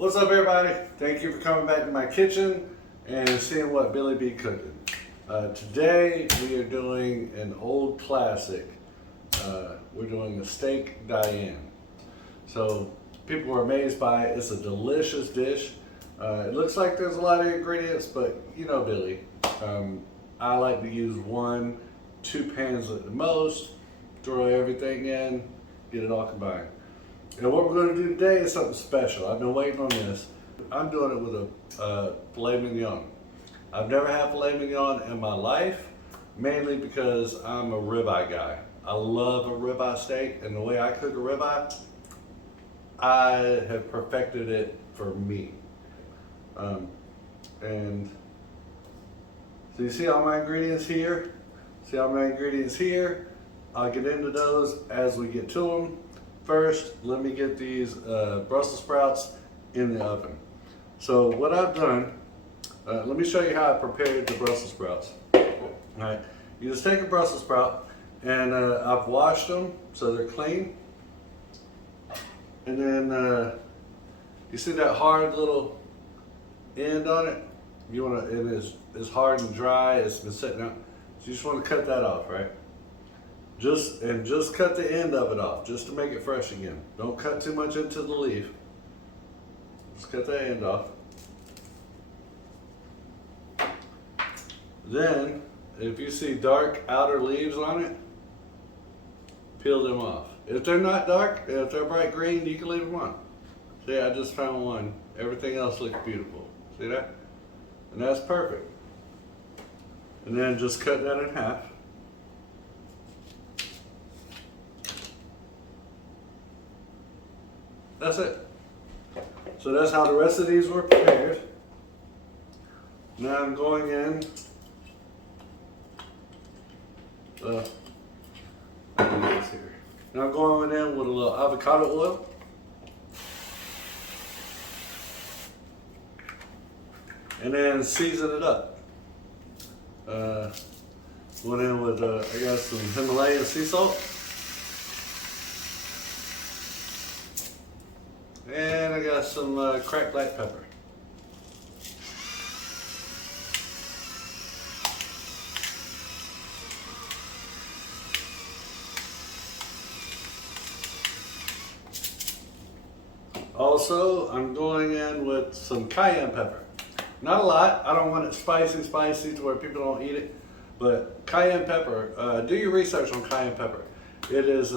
What's up, everybody? Thank you for coming back to my kitchen and seeing what Billy be cooking. Today we are doing an old classic. We're doing a steak Diane. So people were amazed by it. It's a delicious dish. It looks like there's a lot of ingredients, but you know Billy. I like to use 1-2 pans at the most, throw everything in, get it all combined. And what we're going to do today is something special. I've been waiting on this. I'm doing it with a filet mignon. I've never had filet mignon in my life, mainly because I'm a ribeye guy. I love a ribeye steak, and the way I cook a ribeye, I have perfected it for me. And so you see all my ingredients here? See all my ingredients here? I'll get into those as we get to them. First, let me get these Brussels sprouts in the oven. So what I've done, let me show you how I prepared the Brussels sprouts. All right, you just take a Brussels sprout, and I've washed them so they're clean. And then you see that hard little end on it? You want to, it is hard and dry. It's been sitting out. So you just want to cut that off, right? Just cut the end of it off, just to make it fresh again. Don't cut too much into the leaf. Just cut that end off. Then, if you see dark outer leaves on it, peel them off. If they're not dark, if they're bright green, you can leave them on. See, I just found one. Everything else looks beautiful. See that? And that's perfect. And then just cut that in half. That's it. So that's how the rest of these were prepared. Now I'm going in. Now I'm going in with a little avocado oil. And then season it up. Went in with, I got some Himalayan sea salt. And I got some cracked black pepper. Also, I'm going in with some cayenne pepper. Not a lot. I don't want it spicy to where people don't eat it. But cayenne pepper, do your research on cayenne pepper. It is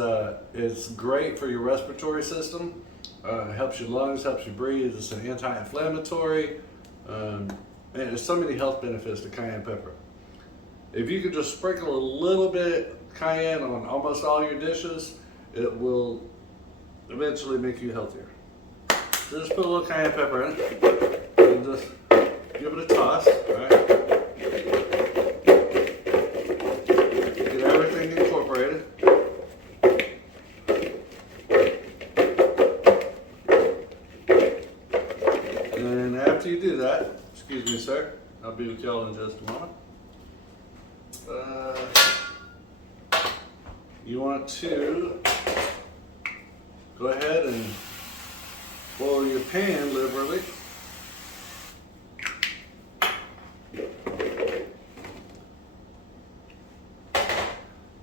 it's great for your respiratory system. Helps your lungs, helps you breathe. It's an anti-inflammatory. And there's so many health benefits to cayenne pepper. If you could just sprinkle a little bit cayenne on almost all your dishes, it will eventually make you healthier. So just put a little cayenne pepper in it and just give it a toss, right? Get everything incorporated. And after you do that, excuse me, sir, I'll be with y'all in just a moment. You want to go ahead and boil your pan liberally.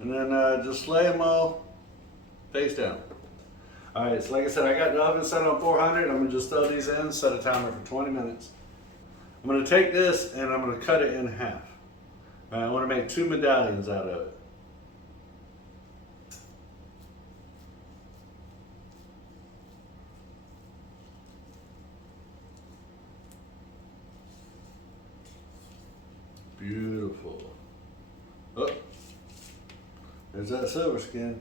And then just lay them all face down. Alright, so like I said, I got the oven set on 400. I'm going to just throw these in, set a timer for 20 minutes. I'm going to take this and I'm going to cut it in half. I want to make 2 medallions out of it. Beautiful. Oh, there's that silver skin.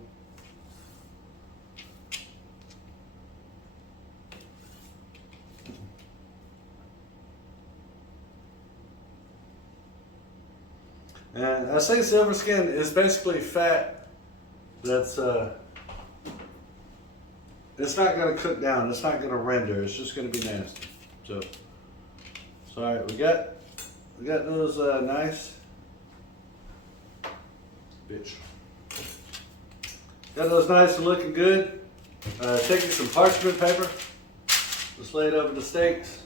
And I say silver skin is basically fat that's it's not going to cook down, it's not going to render, it's just going to be nasty. So all right, we got those nice bitch. Got those nice and looking good. Taking some parchment paper. Just lay it over the steaks.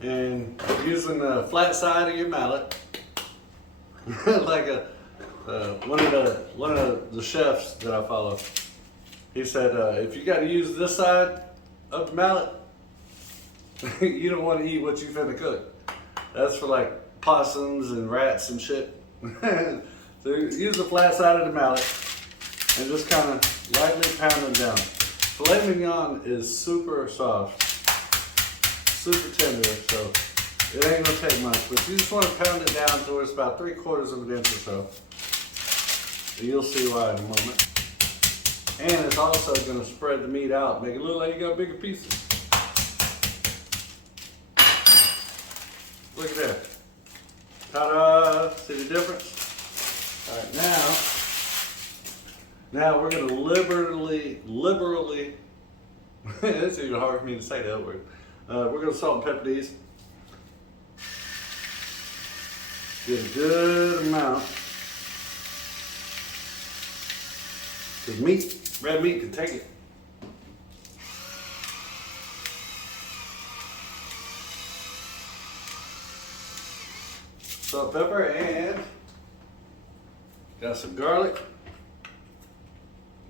And using the flat side of your mallet, like one of the chefs that I follow, he said, if you got to use this side of the mallet, you don't want to eat what you finna cook. That's for like possums and rats and shit. So use the flat side of the mallet and just kind of lightly pound them down. Filet Mignon is super soft, super tender, so it ain't gonna take much, but you just want to pound it down to where it's about 3/4 of an inch or so. And you'll see why in a moment. And it's also gonna spread the meat out, make it look like you got bigger pieces. Look at that. Ta-da! See the difference? All right, now we're gonna liberally, it's even hard for me to say that word. We're gonna salt and pepper these. Get a good amount. Because red meat can take it. Salt, pepper, and got some garlic.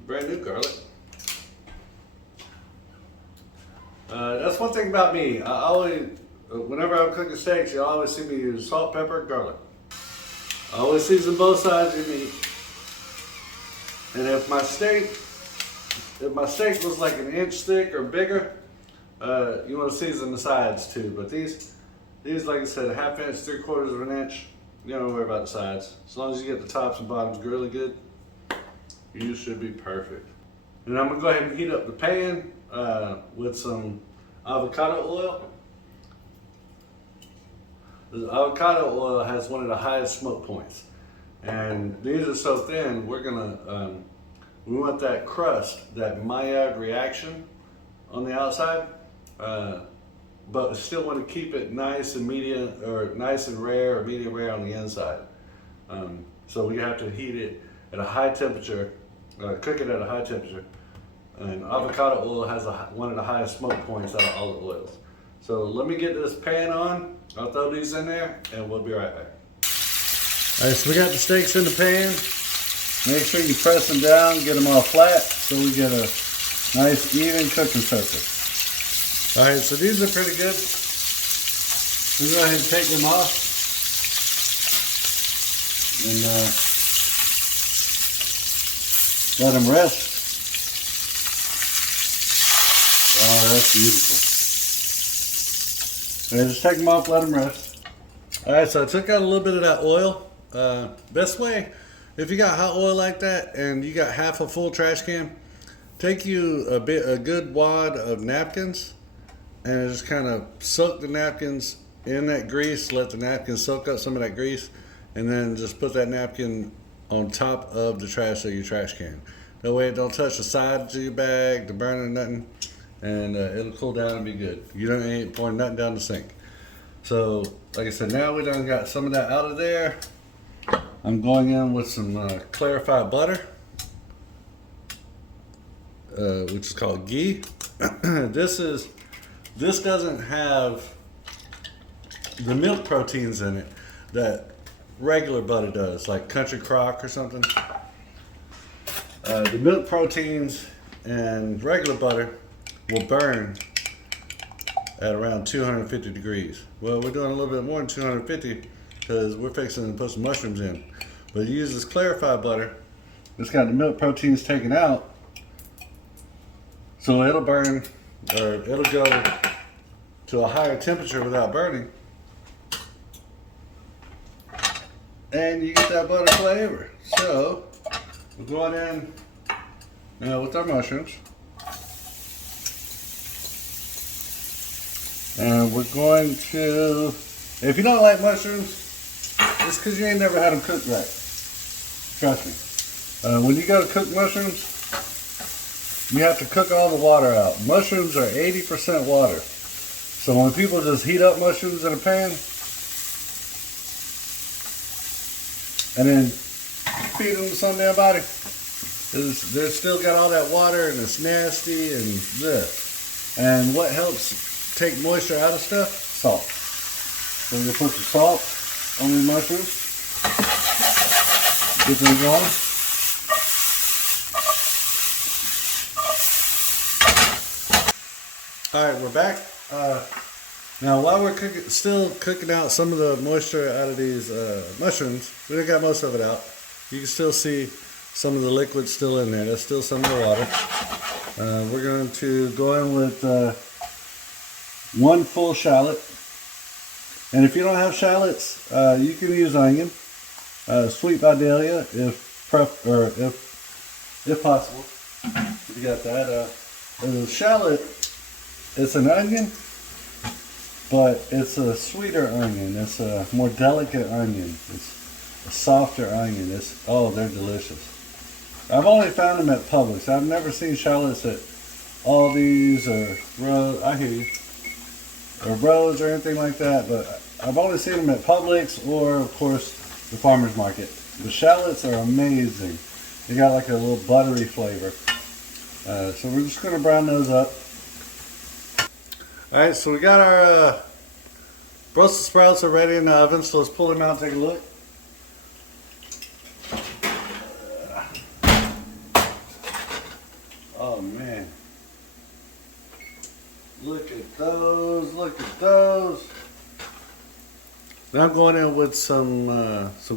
Brand new garlic. That's one thing about me. I always, whenever I'm cooking steaks, you always see me use salt, pepper, garlic. I always season both sides of your meat. And if my steak was like an inch thick or bigger, you want to season the sides too. But these, like I said, 1/2 inch, 3/4 of an inch. You don't worry about the sides. As long as you get the tops and bottoms really good, you should be perfect. And I'm gonna go ahead and heat up the pan with some avocado oil. The avocado oil has one of the highest smoke points. And these are so thin, we're gonna, we want that crust, that Maillard reaction on the outside, but we still want to keep it nice and medium, or nice and rare, or medium rare on the inside. So we have to heat it at a high temperature, cook it at a high temperature. And avocado oil has one of the highest smoke points out of all the oils. So let me get this pan on, I'll throw these in there, and we'll be right back. All right, so we got the steaks in the pan. Make sure you press them down, get them all flat, so we get a nice even cooking surface. All right, so these are pretty good. We'll go ahead and take them off. And let them rest. Oh, that's beautiful. All right, just take them off, let them rest. All right, so I took out a little bit of that oil. Best way, if you got hot oil like that and you got half a full trash can, take you a good wad of napkins and just kind of soak the napkins in that grease, let the napkin soak up some of that grease, and then just put that napkin on top of the trash of your trash can. That way it don't touch the sides of your bag, the burner, nothing, and it'll cool down and be good. You ain't pouring nothing down the sink. So, like I said, now we done got some of that out of there. I'm going in with some clarified butter, which is called ghee. This doesn't have the milk proteins in it that regular butter does, like Country Crock or something. The milk proteins and regular butter will burn at around 250 degrees. Well, we're doing a little bit more than 250 because we're fixing to put some mushrooms in. But you use this clarified butter, it's got the milk proteins taken out, so it'll burn, or it'll go to a higher temperature without burning. And you get that butter flavor. So, we're going in now with our mushrooms. And we're going to, if you don't like mushrooms, it's because you ain't never had them cooked right. Trust me. When you go to cook mushrooms, you have to cook all the water out. Mushrooms are 80% water. So when people just heat up mushrooms in a pan and then feed them to some damn body, They're still got all that water and it's nasty and bleh. And what helps take moisture out of stuff? Salt. So we're gonna put some salt on the mushrooms. Get them going. All right, we're back. Now, while we're still cooking out some of the moisture out of these mushrooms, we done got most of it out. You can still see some of the liquid still in there. There's still some of the water. We're going to go in with 1 full shallot. And if you don't have shallots, you can use onion, sweet Vidalia if possible. If you got that. The shallot, it's an onion, but it's a sweeter onion. It's a more delicate onion. It's a softer onion. They're delicious. I've only found them at Publix. I've never seen shallots at Aldi's or Rose. I hear you. Or Rose or anything like that. But I've only seen them at Publix or, of course, the farmer's market. The shallots are amazing. They got like a little buttery flavor. So we're just going to brown those up. All right, so we got our Brussels sprouts are ready in the oven. So let's pull them out and take a look. Oh man, look at those, look at those. Now I'm going in with some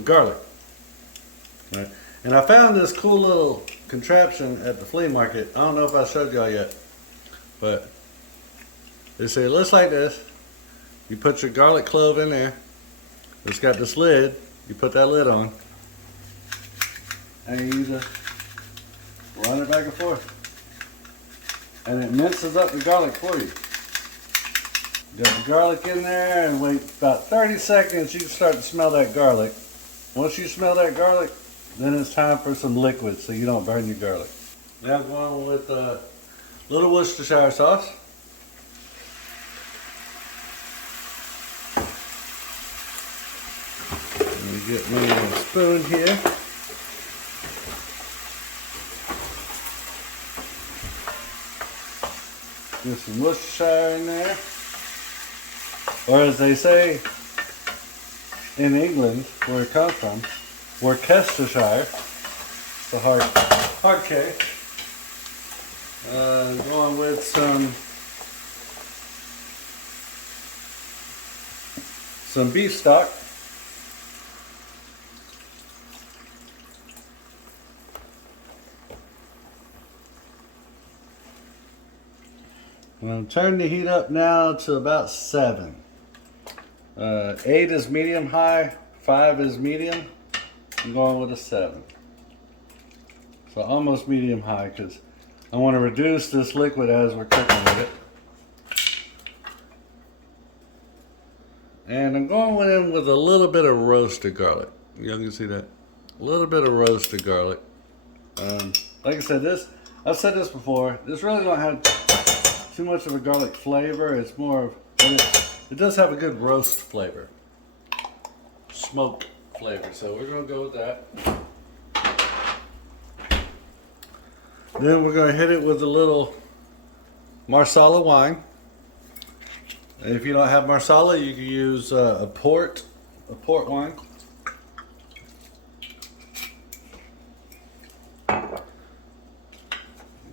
garlic. Right. And I found this cool little contraption at the flea market. I don't know if I showed y'all yet, but they say it looks like this. You put your garlic clove in there. It's got this lid. You put that lid on, and you just run it back and forth. And it minces up the garlic for you. Got the garlic in there and wait about 30 seconds, you can start to smell that garlic. Once you smell that garlic, then it's time for some liquid so you don't burn your garlic. Now I'm going with a little Worcestershire sauce. Let me get me a spoon here. Get some Worcestershire in there. Or as they say in England, where it comes from, Worcestershire. It's a hard K. Going with some beef stock. I'm going to turn the heat up now to about 7. 8 is medium high, 5 is medium. I'm going with a 7. So almost medium high because I want to reduce this liquid as we're cooking with it. And I'm going in with a little bit of roasted garlic. Y'all can see that. A little bit of roasted garlic. Like I said, I've said this before, this really don't have too much of a garlic flavor. It's more of, it does have a good roast flavor, smoke flavor. So we're gonna go with that. Then we're gonna hit it with a little Marsala wine. And if you don't have Marsala, you can use a port wine.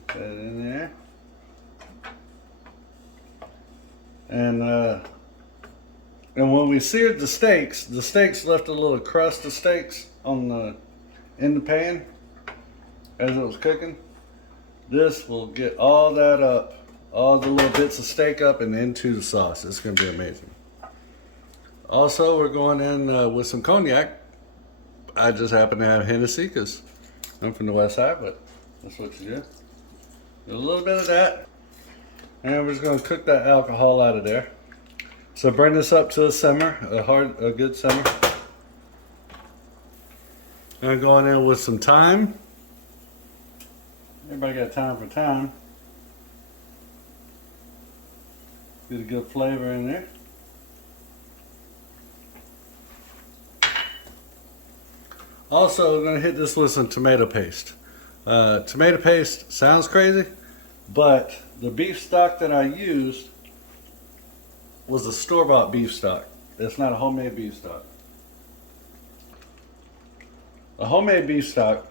Put that in there. And when we seared the steaks left a little crust of steaks in the pan as it was cooking. This will get all that up, all the little bits of steak up and into the sauce. It's going to be amazing. Also, we're going in with some cognac. I just happen to have Hennessy because I'm from the west side, but that's what you do. A little bit of that. And we're just going to cook that alcohol out of there. So bring this up to a simmer, a good simmer. And I'm going in with some thyme. Everybody got time for thyme. Get a good flavor in there. Also, we're going to hit this with some tomato paste. Tomato paste sounds crazy, but the beef stock that I used was a store-bought beef stock. It's not a homemade beef stock. A homemade beef stock,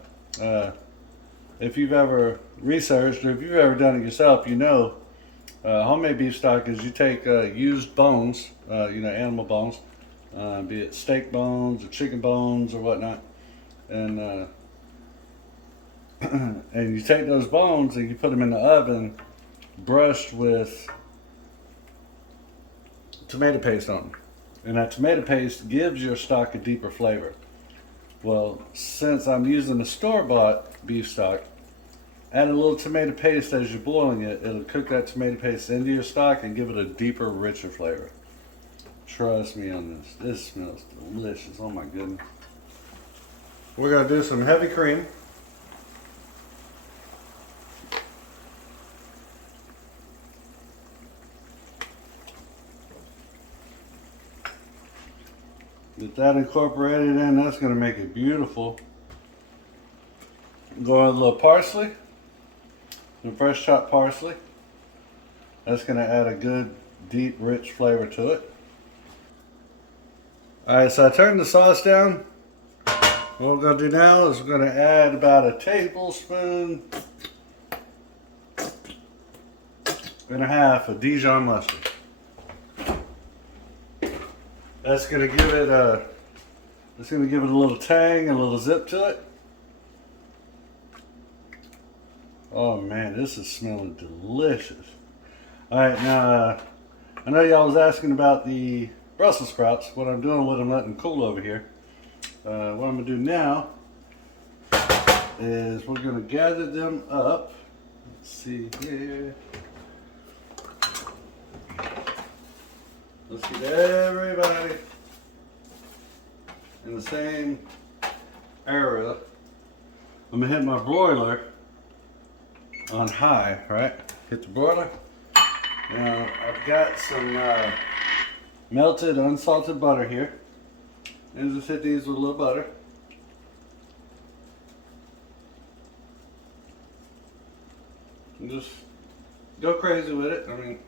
if you've ever researched or if you've ever done it yourself, you know homemade beef stock is you take used bones, animal bones, be it steak bones or chicken bones or whatnot, and and you take those bones and you put them in the oven, brushed with tomato paste on them, and that tomato paste gives your stock a deeper flavor. Well, since I'm using the store-bought beef stock, add a little tomato paste as you're boiling it. It'll cook that tomato paste into your stock and give it a deeper, richer flavor. Trust me on this. This smells delicious. Oh my goodness. We're going to do some heavy cream. Get that incorporated in, that's going to make it beautiful. Go on a little parsley, some fresh chopped parsley. That's going to add a good, deep, rich flavor to it. Alright, so I turned the sauce down. What we're going to do now is we're going to add about a tablespoon and a half of Dijon mustard. That's going to give it a little tang and a little zip to it. Oh man, this is smelling delicious. Alright, now I know y'all was asking about the Brussels sprouts, what I'm doing with them, letting them cool over here. What I'm going to do now is we're going to gather them up. Let's see here. Let's get everybody in the same area. I'm going to hit my broiler on high, right? Hit the broiler. Now, I've got some melted, unsalted butter here. And just hit these with a little butter. And just go crazy with it. I mean,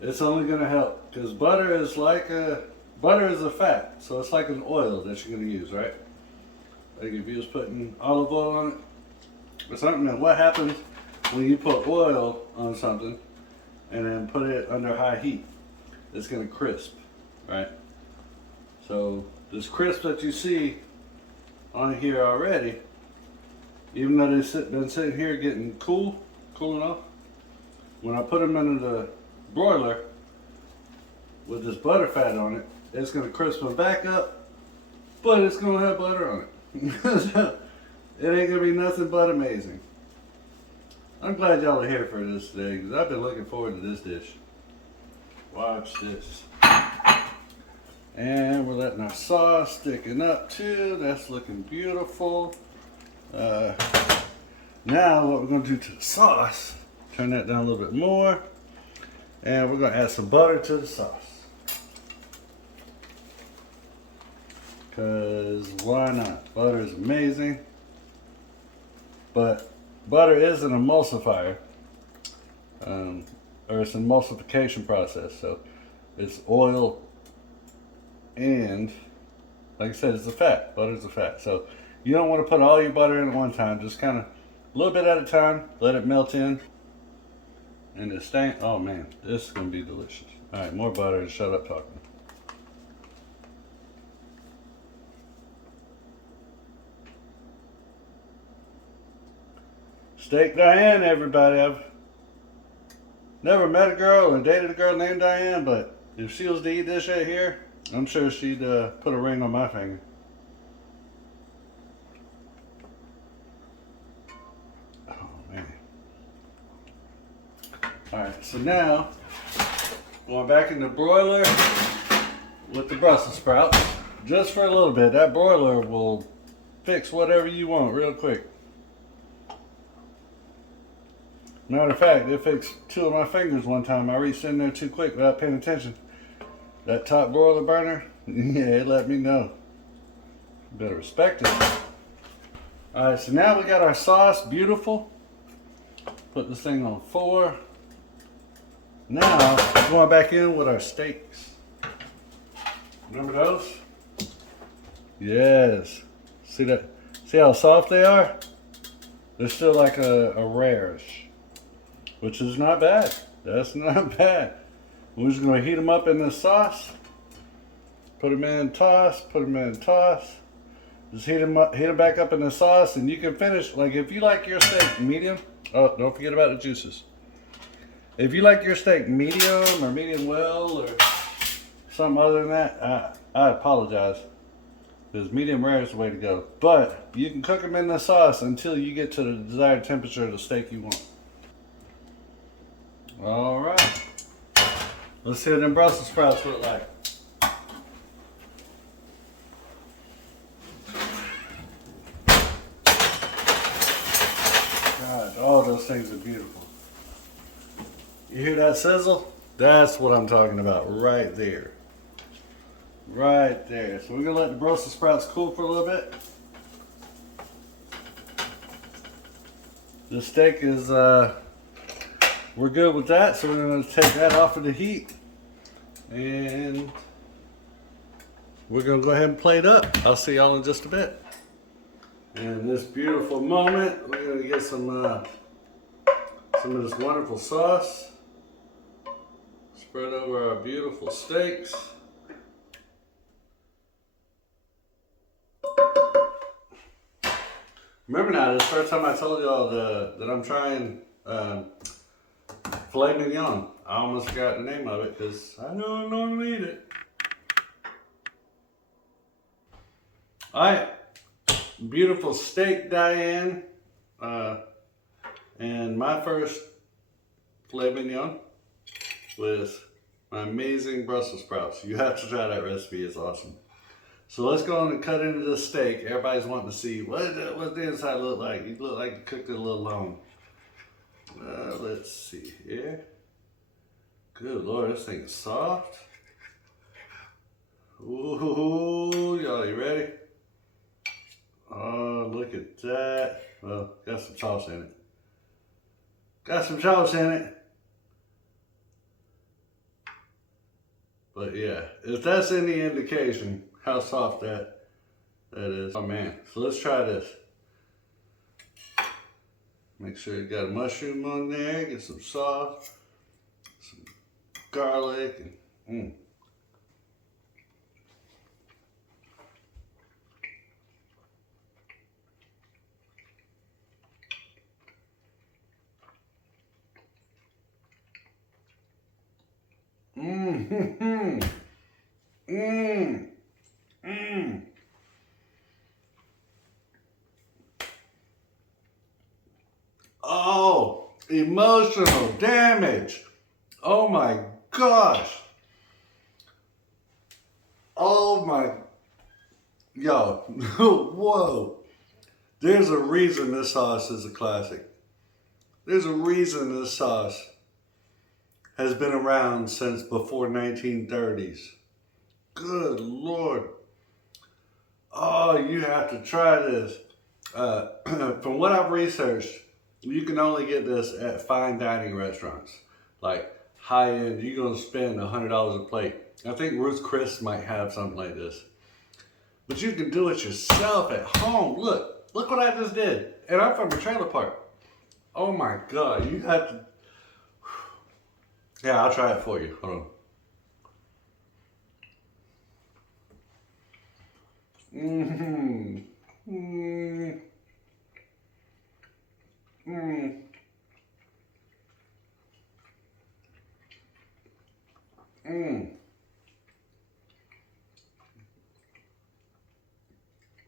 it's only going to help, because butter is a fat, so it's like an oil that you're going to use, right? Like if you was putting olive oil on it or something, and what happens when you put oil on something and then put it under high heat? It's going to crisp, right? So this crisp that you see on here already, even though they've been sitting here getting cooling off, when I put them into the broiler with this butter fat on it, it's going to crisp them back up, but it's going to have butter on it. So, it ain't going to be nothing but amazing. I'm glad y'all are here for this today, because I've been looking forward to this dish. Watch this. And we're letting our sauce thicken up too. That's looking beautiful. Now what we're going to do to the sauce, turn that down a little bit more. And we're going to add some butter to the sauce. Because why not? Butter is amazing. But butter is an emulsifier. Or it's an emulsification process. So it's oil and, like I said, it's a fat. Butter is a fat. So you don't want to put all your butter in at one time. Just kind of a little bit at a time. Let it melt in. And the stain, oh man, this is going to be delicious. Alright, more butter and shut up talking. Steak Diane, everybody. I've never met a girl and dated a girl named Diane, but if she was to eat this right here, I'm sure she'd put a ring on my finger. Alright, so now, going back in the broiler with the Brussels sprouts, just for a little bit. That broiler will fix whatever you want real quick. Matter of fact, it fixed two of my fingers one time. I reached in there too quick without paying attention. That top broiler burner, yeah, it let me know. You better respect it. All right, so now we got our sauce, beautiful. Put this thing on 4. Now, we're going back in with our steaks. Remember those? Yes. See that? See how soft they are? They're still like a rarish, which is not bad. That's not bad. We're just gonna heat them up in this sauce. Put them in, toss. Put them in, toss. Just heat them up, heat them back up in the sauce, and you can finish. Like if you like your steak medium. Oh, don't forget about the juices. If you like your steak medium or medium well or something other than that, I apologize. Because medium rare is the way to go. But you can cook them in the sauce until you get to the desired temperature of the steak you want. All right. Let's see what them Brussels sprouts look like. God, all those things are beautiful. You hear that sizzle? That's what I'm talking about right there. Right there. So we're gonna let the Brussels sprouts cool for a little bit. The steak is, we're good with that. So we're gonna take that off of the heat. And we're gonna go ahead and plate up. I'll see y'all in just a bit. And in this beautiful moment, we're gonna get some of this wonderful sauce. Spread over our beautiful steaks. Remember now, this first time I told y'all that I'm trying Filet Mignon. I almost forgot the name of it because I don't normally eat it. Alright, beautiful steak, Diane. And my first Filet Mignon with my amazing Brussels sprouts. You have to try that recipe, it's awesome. So let's go on and cut into this steak. Everybody's wanting to see what the inside look like. You look like you cooked it a little long. Let's see here. Good Lord, this thing is soft. Ooh, y'all, you ready? Oh, look at that. Well, got some sauce in it. Got some sauce in it. But yeah, if that's any indication how soft that is. Oh man, so let's try this. Make sure you got a mushroom on there, get some sauce, some garlic, and Oh, emotional damage. Oh my gosh. Oh my, yo, whoa. There's a reason this sauce is a classic. There's a reason this sauce has been around since before 1930s. Good Lord. Oh, you have to try this. From what I've researched, you can only get this at fine dining restaurants. Like high end, you're gonna spend $100 a plate. I think Ruth's Chris might have something like this. But you can do it yourself at home. Look what I just did. And I'm from a trailer park. Oh my God, you have to. Yeah, I'll try it for you. Hold on.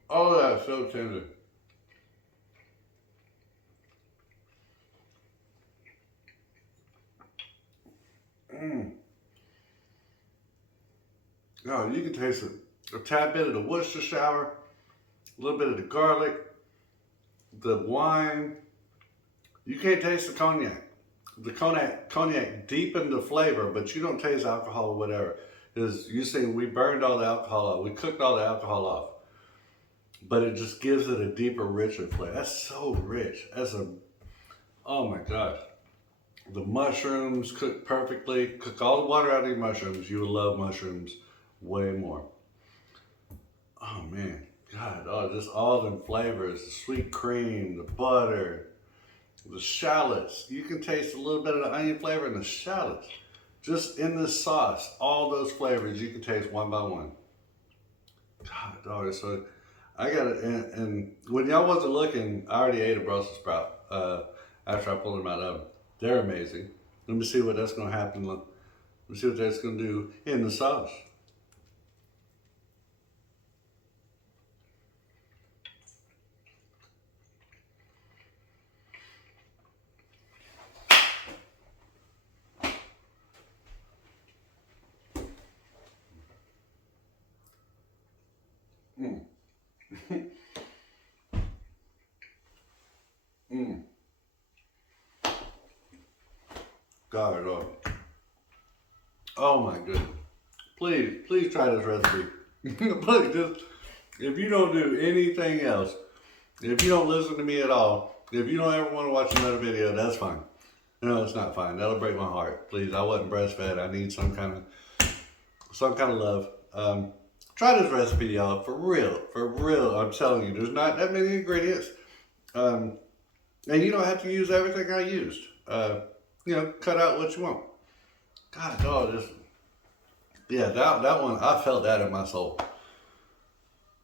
Oh, that's so tender. Oh, you can taste it. A tad bit of the Worcestershire, a little bit of the garlic, the wine. You can't taste the cognac. The cognac deepened the flavor, but you don't taste alcohol or whatever. Because you see, we burned all the alcohol off. We cooked all the alcohol off. but it just gives it a deeper, richer flavor. That's so rich. Oh my gosh. The mushrooms cook perfectly. Cook all the water out of your mushrooms. You will love mushrooms way more. Oh man, God, just all them flavors, the sweet cream, the butter, the shallots. You can taste a little bit of the onion flavor in the shallots. Just in this sauce, all those flavors you can taste one by one. God, dog, so I got it. And when y'all wasn't looking, I already ate a Brussels sprout after I pulled them out of the oven. They're amazing. Let me see what that's going to happen. Let me see what that's going to do in the sauce. Mm. Mm. God, oh my goodness. Please try this recipe. Please, just, if you don't do anything else, if you don't listen to me at all, if you don't ever want to watch another video, that's fine. No, it's not fine. That'll break my heart. Please, I wasn't breastfed. I need some kind of love. Try this recipe, y'all, for real. For real, I'm telling you, there's not that many ingredients. And you don't have to use everything I used. Cut out what you want. God, dog, that one, I felt that in my soul.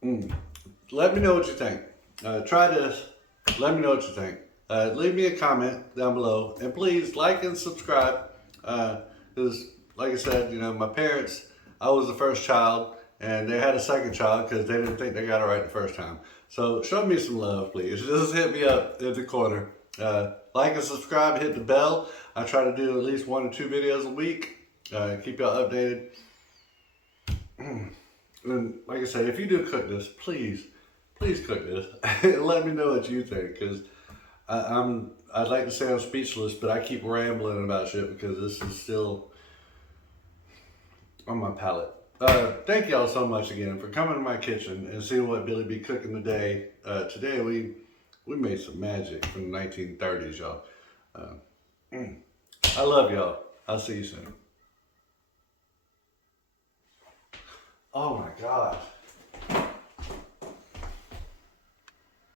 Let me know what you think. Try this. Let me know what you think. Leave me a comment down below. And please like and subscribe. Because, like I said, my parents, I was the first child. And they had a second child because they didn't think they got it right the first time. So show me some love, please. Just hit me up in the corner. Like and subscribe, hit the bell. I try to do at least 1 or 2 videos a week. Keep y'all updated. And like I said, if you do cook this, please cook this. Let me know what you think, because I'd like to say I'm speechless, but I keep rambling about shit because this is still on my palate. Thank y'all so much again for coming to my kitchen and seeing what Billy be cooking today. Today we made some magic from the 1930s, y'all. I love y'all. I'll see you soon. Oh my God.